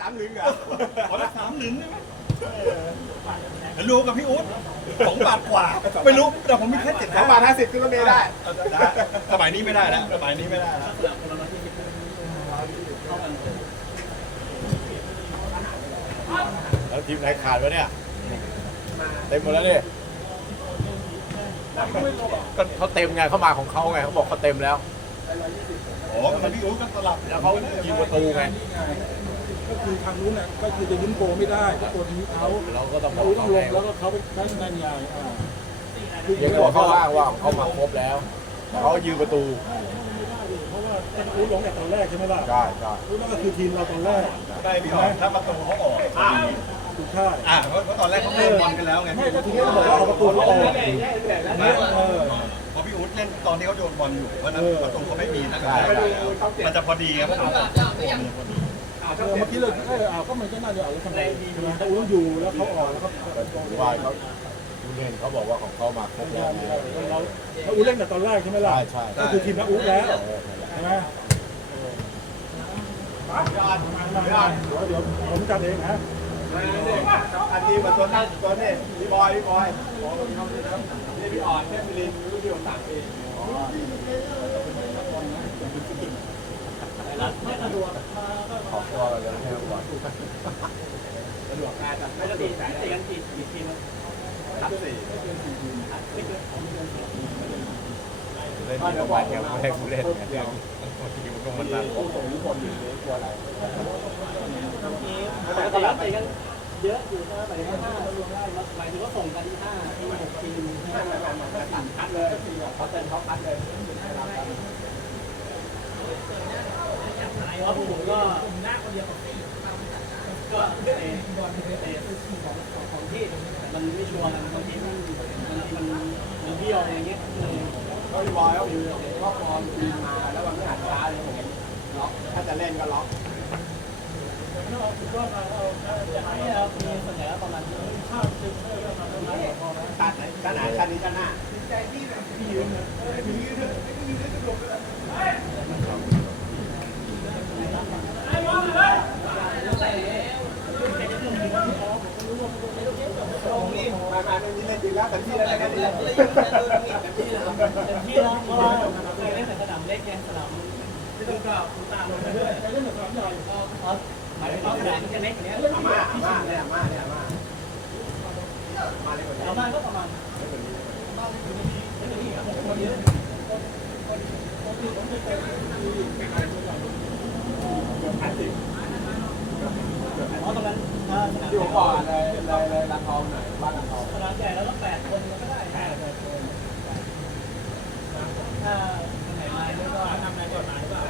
สามหลึงเหรอขอละสามหนึ่งได้ไหมรวมกับพี่อุ๊ดสองบาทกว่า ไม่รู้ แต่ผมมีแค่เจ็ดสองบาทห้าสิบขึ้นรถเมล์ได้ได้สมัยนี้ไม่ได้แล้วสมัยนี้ไม่ได้แล้วแล้วทีมไหนขาดวะเนี่ย เต็มหมดแล้วเนี่ยก็เขาเต็มไงเขามาของเขาไงเขาบอกเขาเต็มแล้ว อ๋อแต่พี่อุ๊ดก็สลับแล้วเขายิงประตูไง ก็คือทางนู้นน่ะก็คือจะยิ้มโกไม่ได้ก็ตัวนี้เขาเราก็ต้องบอเขากต้อเขางลไงงแล้วก็เขาไปนั่นนั่นใหญ่อ่ายังบอกเขาอ้างว่าเขามาครบแล้ว เขายืนประตูเพราะว่าเป็นอู๊ดลงแต่ตอนแรกใช่ไหมล่ะใช่ใช่อู๊ดนั่นก็คือทีมเราตอนแรกได้พี่อ๋อถ้าประตูเขาออกถูกค่ายอ่าเพราะเพราะตอนแรกเขาเล่นบอลกันแล้วไงไม่ก็ทีนี้เราบอกว่าเอาประตูเขาออกเนี่ยเออเพราะพี่อุ๊ดเล่นตอนที่เขาโยนบอลอยู่เพราะฉะนั้นเออประตูเขาไม่มีตั้งแต่แรกแล้วมันจะพอดีครับ เออเมื่อกี้เลยเออเอาก็มันก็น่าจะเอาแล้วทำไมใช่ไหมถ้าอู๊ดอยู่แล้วเขาออกแล้วก็ว่าเขาดูเด่นเขาบอกว่าของเขามาครบแล้วเราถ้าอู๊ดเล่นแต่ตอนแรกใช่ไหมล่ะใช่ใช่ก็คือทีมนักอู๊ดแล้วใช่ไหมเดี๋ยวผมจัดเองนะอันนี้มาตัวนั่นตัวนี่พี่บอยพี่บอยนี่พี่อ่อนเทพมิลินรุ่นเดียวสามปี ขอบตัวเราจะให้ก่อนสะดวกงานแต่ไม่ต้องตีสายตีกันตีกี่ทีมครับสี่เล่นที่วันยังไม่ให้กูเล่นไงทีมก็มันนั่งแล้วตลาดตีกันเยอะอยู่นะหมายถึงว่าห้ารวมได้หมายถึงว่าส่งกันที่ห้าที่หกทีมห้าตัดคัดเลยเขาเต็มเขาคัดเลย เพราะผมก็หน้าคนเดียวก็เตะเตะของของที่มันไม่ชัวร์กันบางทีมันบางทีมันมันเบี้ยวอะไรเงี้ยเขาบอยเขาอยู่ก็ฟอร์มทีมมาแล้ววันนี้หัดช้าเลยผมล็อกถ้าจะเล่นก็ล็อกชาติไหนชาติไหนชาตินี้ชาติหน้ามามีเล่นจริงแล้วแต่ที่แล้วแต่ที่แล้วที่แล้วเพราะว่าเคยเล่นแต่สนามเล็กไงสนามที่ต้องก็คุณตามลงไปด้วยใครเล่นต่นามใหญ่หมายถึงว่นามมันจะเล็กอย่างเงี้ยอาม่าอาม่าเนี่ยอาม่าเนี่ยอาม่ามาเลยกว่นี้ ประมาณก็ประมาณ เพราะตรงนั้นถ้าสนามอยู่ก่อนเลยเลยเลยรังทองหน่อยบ้านรังทองสนามใหญ่แล้วก็แปดคนก็ได้ถ้าไหนมาแล้วก็ทำในกฎหมายเล่า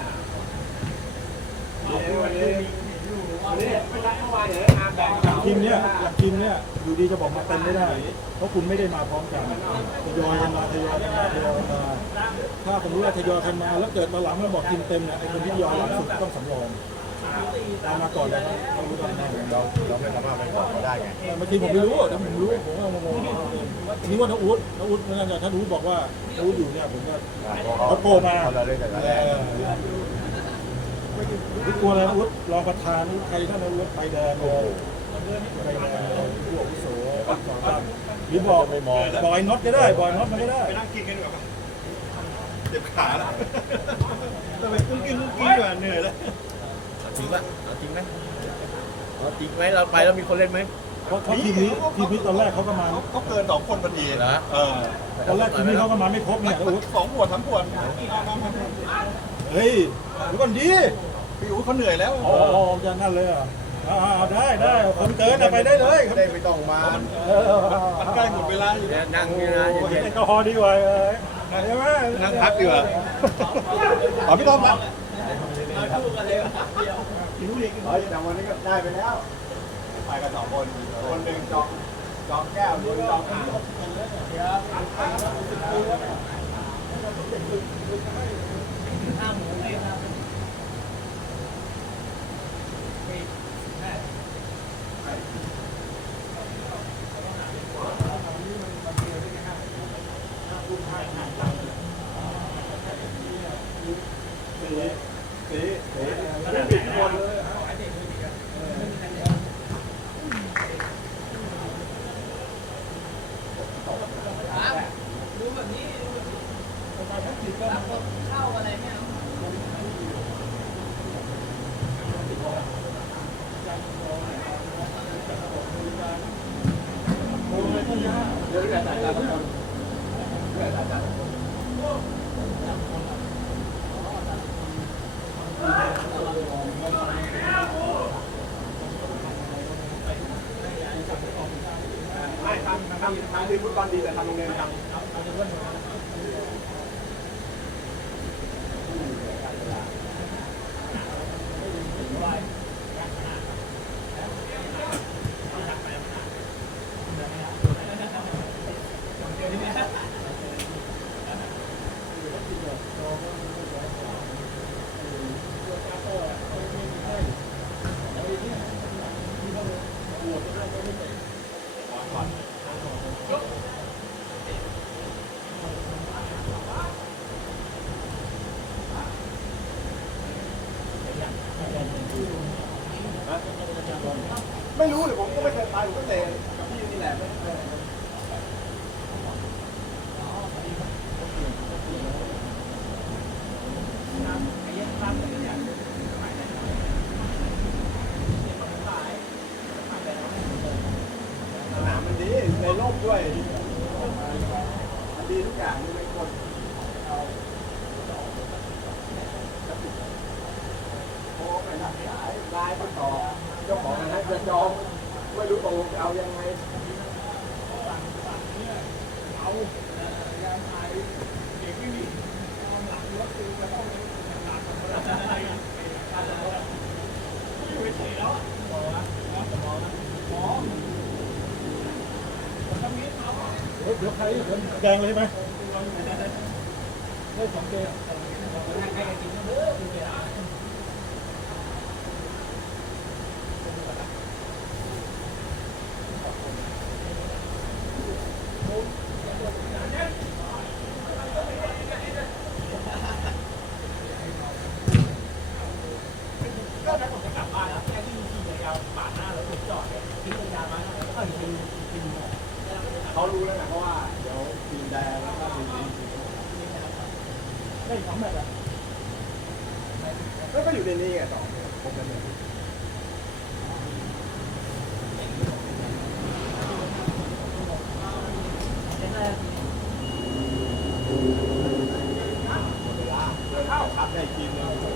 วันนี้วันนี้ไม่ได้เมื่อวานเดี๋ยอาแบ่งทีมเนี้ย ดีจะบอกมาเต็มไม่ได้ เพราะคุณไม่ได้มาพร้อมกันทยอยกันมาทยอยกันมาทยอยกันมาถ้าผมรู้ว่าทยอยกันมา แล้วเกิดมาหลังแล้วบอกทีมเต็มเนี่ยไอ้คนที่ทยอยหลังสุดต้องสำรองตามมาก่อนเลยครับเรารู้กันแน่เราเราไม่สามารถไปบอกเขาได้ไงเมื่อกี้ผมไม่รู้แต่ผมรู้ผมว่างงๆนี่ว่าน้าอู๊ดน้าอู๊ดเมื่อนั้นถ้าอู๊ดบอกว่าน้าอู๊ดอยู่เนี่ยผมก็เขาโทรมาเขาเล่นแต่แรกไม่กลัวเลยอุ๊ดรองประธานใครท่านอุ๊ดไปแดงเลย ไปแดงเลยผู้อาวุโสก่อนบ้างหรือบอกไม่มองบอยน็อตก็ได้บอยน็อตมันก็ได้ไปนั่งกินกันดีกว่าปะเจ็บขาแล้วทำไมกุ้งกิ้งกุ้งกิ้งอยู่อะเหนื่อยแล้วจริงปะเอาจริงไหมเอาจริงไหมเราไปแล้วมีคนเล่นไหมเพราะทีมนี้ทีมนี้ตอนแรกเขาก็มาเขาเกินสองคนพอดีเหรอเออตอนแรกทีมนี้เขาก็มาไม่ครบเนี่ยนะอุ๊ดสองขวดสามขวดเฮ้ยดูก่อนดีพี่อู๋เขาเหนื่อยแล้วอ๋อจะนั่นเลยอะ อ่าได้ได้คนเกินไปได้เลยครับได้ไม่ต้องมาเออมันใกล้หมดเวลาอยู่เนี่ยนั่งนี่นะโอ้ยเย็นแอลกอฮอล์ดีกว่าเลยใช่ไหมนั่งพักดีกว่าอ๋อพี่ต้อมครับเฮ้ยแต่วันนี้ก็ได้ไปแล้ว ไปกันสองคน คนหนึ่งจองจองแก้วคนจองอ่าง ทำทำดีพูดตอนดีแต่ทำโรงเรียนทำ ไม่รู้เลยผมก็ไม่เคยไปผมก็เตะกับพี่นี่แหละไม่เคยสนามมันดี ในโลกด้วยดีทุกอย่างไม่คนโอ้ไม่รับสายไลน์มาต่อเจ้าของนะจะจองไม่รู้ตกลงจะเอายังไง เฮ้ยเดี๋ยวใครเดี๋ยวแดงเลยใช่ไหมได้สองเกม ก็ถ้าผมจะกลับบ้านแล้วแค่ที่ขี่จักรยานปาดหน้าแล้วผมจอดเนี่ยทิ้งจักรยานมาแล้วก็ยิงยิง เขารู้แล้วนะเพราะว่าเดี๋ยวทีมแดงแล้วก็ทีมนี้ ได้สองแมตช์อะแล้วก็อยู่ในนี้ไงสองครบแล้วเนี่ยเวลาเข้าครับได้ทีมหนึง